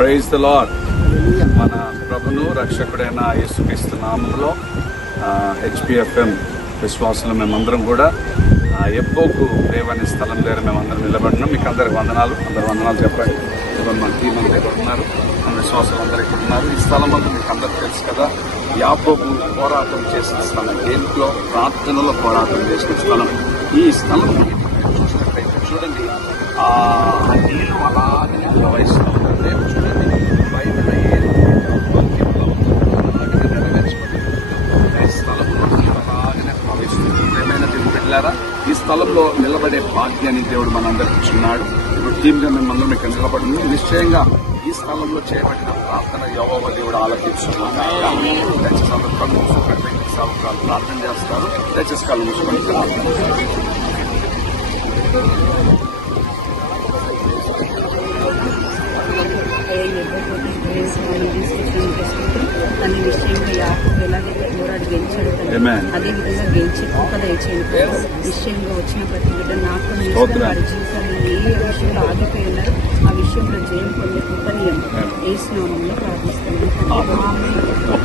Praise the lord. మన ప్రభును రక్షకుడైన యేసుక్రీస్తు నామములో HPFM విశ్వాసులు మేమందరం కూడా ఎప్పోకు దేవని స్థలం దగ్గర మేమందరం నిలబడినాం. మీకు అందరికి వందనాలు. అందరు వందనాలు చెప్పండి. మన టీం అంతా ఇక్కడ ఉన్నారు, మన విశ్వాసులు అందరూ ఇక్కడ ఉన్నారు. ఈ స్థలం అంతా మీకు అందరికి తెలుసు కదా, యాకోబు పోరాటం చేసిన స్థలం, దేంట్లో ప్రార్థనలో పోరాటం చేసిన స్థలం. ఈ స్థలం చూసినట్లయితే చూడండి, ఆ నీళ్లు అలాగే ప్రవహిస్తూ ఉంటుంది. చూడండి, బయట స్థలంలో నీళ్ళు అలాగనే ప్రవహిస్తుంది. ఏమైనా దేవుడు వెళ్ళారా? ఈ స్థలంలో నిలబడే భాగ్యాన్ని దేవుడు మనందరికి ఇచ్చున్నాడు. ఇప్పుడు టీమ్గా మేమందరం ఇక్కడ నిలబడింది. నిశ్చయంగా ఈ స్థలంలో చేపట్టిన ప్రార్థన యెహోవా దేవుడు ఆలకించున్నాడు. ప్రార్థన చేస్తారు. దయచేసి కళ్ళు మూసుకొని అనే విషయంగా యాకోబు ఎలాగైతే పోరాడి గెలిచాడు అదే విధంగా గెలిచి కృప దయచేయండి. విషయంగా వచ్చిన ప్రతి బిడ్డ నాకు వారి జీవితంలో ఏ విషయంలో ఆగిపోయి ఉన్నారు ఆ విషయంలో జయం పొందే కృపనీయం యేసు నామములో ప్రార్థిస్తున్నాను.